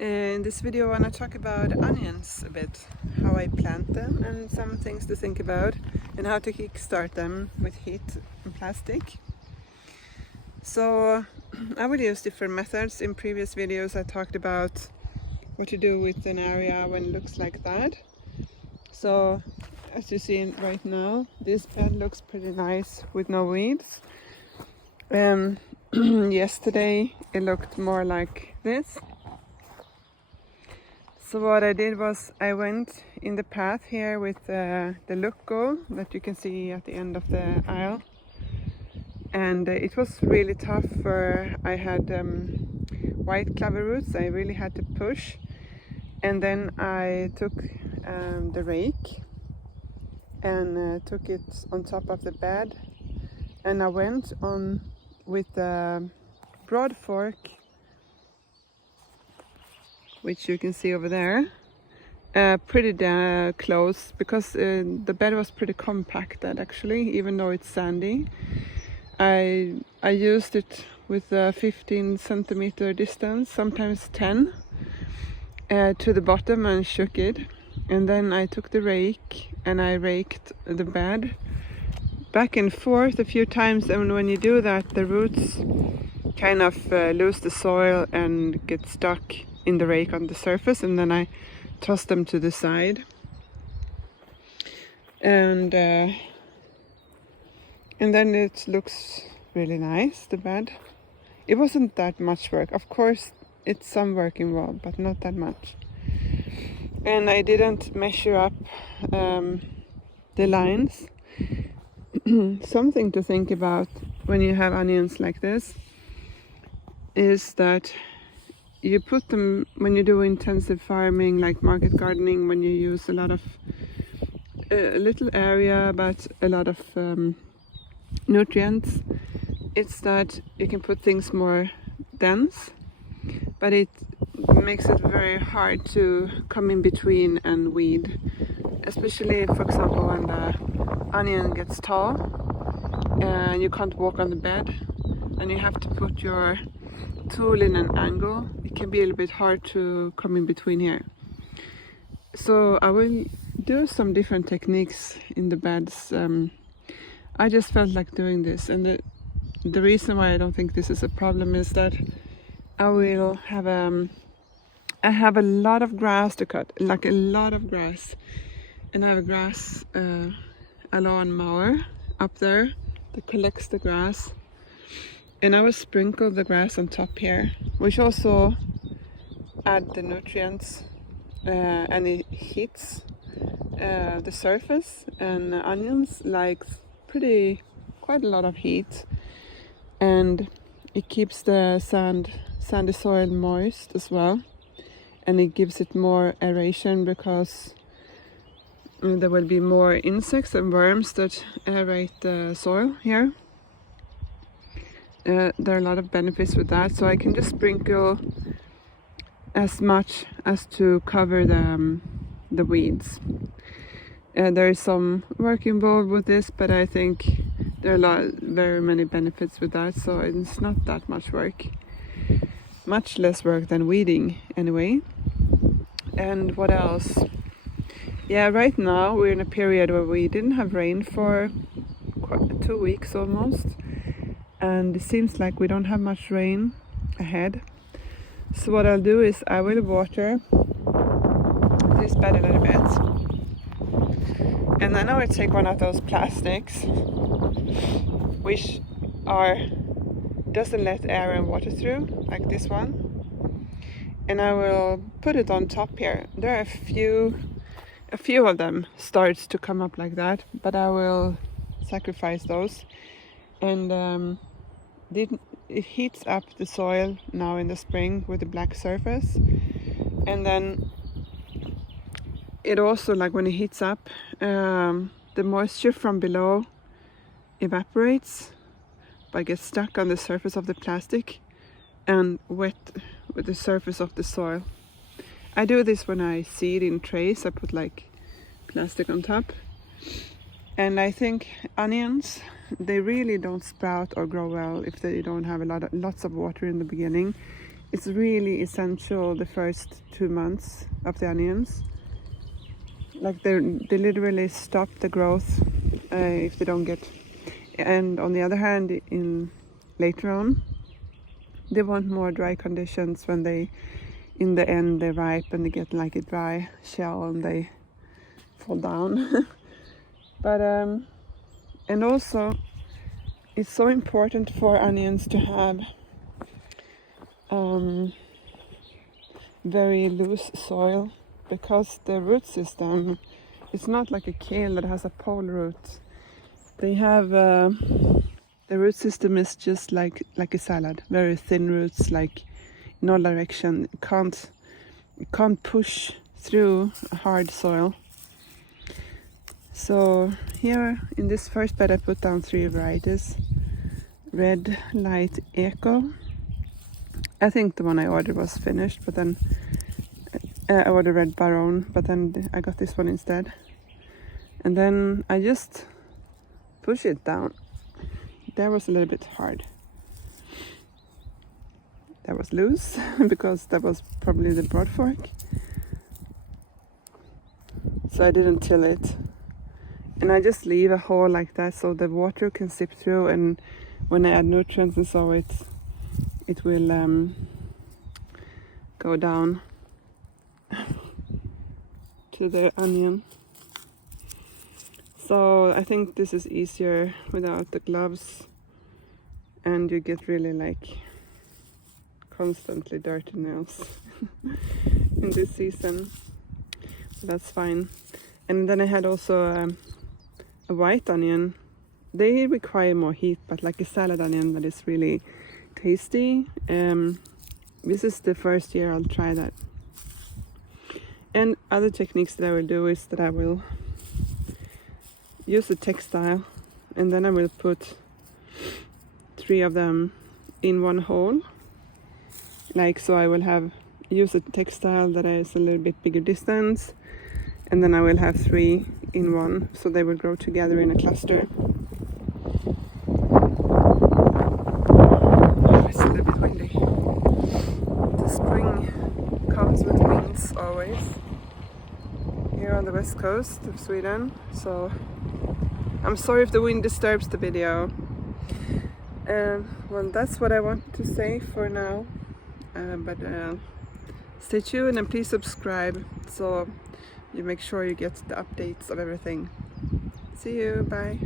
In this video I want to talk about onions a bit, how I plant them and some things to think about and how to kickstart them with heat and plastic. So I will use different methods. In previous videos I talked about what to do with an area when it looks like that. So as you see right now, this bed looks pretty nice with no weeds. Yesterday it looked more like this. So what I did was I went in the path here with the look goal that you can see at the end of the aisle, and it was really tough for I had white clover roots. I really had to push, and then I took the rake and took it on top of the bed, and I went on with the broad fork, which you can see over there, pretty close, because the bed was pretty compacted actually, even though it's sandy. I used it with a 15 centimeter distance, sometimes 10, to the bottom and shook it. And then I took the rake and I raked the bed back and forth a few times, and when you do that the roots kind of lose the soil and get stuck in the rake on the surface, and then I toss them to the side, and then it looks really nice, the bed. It wasn't that much work, of course it's some work involved, but not that much. And I didn't measure up the lines. Something to think about when you have onions like this is that you put them, when you do intensive farming like market gardening, when you use a lot of a little area but a lot of nutrients, it's that you can put things more dense, but it makes it very hard to come in between and weed, especially for example when the onion gets tall and you can't walk on the bed and you have to put your tool in an angle. It can be a little bit hard to come in between here. So I will do some different techniques in the beds. I just felt like doing this, and the reason why I don't think this is a problem is that I will have I have a lot of grass to cut, like a lot of grass, and I have a lawn mower up there that collects the grass. And I will sprinkle the grass on top here, which also add the nutrients, and it heats the surface, and onions like quite a lot of heat, and it keeps the sandy soil moist as well, and it gives it more aeration because there will be more insects and worms that aerate the soil here. There are a lot of benefits with that, so I can just sprinkle as much as to cover the weeds. There is some work involved with this, but I think there are very many benefits with that, so it's not that much work. Much less work than weeding anyway. And what else? Yeah, right now we're in a period where we didn't have rain for 2 weeks almost. And it seems like we don't have much rain ahead. So what I'll do is I will water this bed a little bit, and then I will take one of those plastics which doesn't let air and water through, like this one, and I will put it on top here. There are a few of them starts to come up like that, but I will sacrifice those, and it heats up the soil now in the spring with the black surface, and then it also, like when it heats up, the moisture from below evaporates but gets stuck on the surface of the plastic and wet with the surface of the soil. I do this when I seed in trays. I put like plastic on top, and I think onions, they really don't sprout or grow well if they don't have lots of water in the beginning. it's really essential the first 2 months of the onions. Like they literally stop the growth if they don't get. And on the other hand, in later on, they want more dry conditions when they, in the end, they ripe and they get like a dry shell and they fall down. But and also, it's so important for onions to have very loose soil, because the root system, it's not like a kale that has a pole root. They have the root system is just like a salad, very thin roots, like in all direction. It can't push through hard soil. So here in this first bed I put down 3 varieties. Red Light Eco. I think the one I ordered was finished, but then I ordered Red Baron, but then I got this one instead. And then I just push it down. That was a little bit hard. That was loose because that was probably the broad fork. So I didn't till it. And I just leave a hole like that so the water can seep through, and when I add nutrients and so it will go down to the onion. So I think this is easier without the gloves, and you get really like constantly dirty nails in this season. That's fine. And then I had also a white onion. They require more heat, but like a salad onion that is really tasty. This is the first year I'll try that. And other techniques that I will do is that I will use a textile, and then I will put 3 of them in one hole. Like, so I will use a textile that is a little bit bigger distance, and then I will have 3 in one, so they will grow together in a cluster. Oh, it's a little bit windy. The spring comes with winds always here on the west coast of Sweden, so I'm sorry if the wind disturbs the video. Well, that's what I want to say for now, but stay tuned and please subscribe so you make sure you get the updates of everything. See you, bye.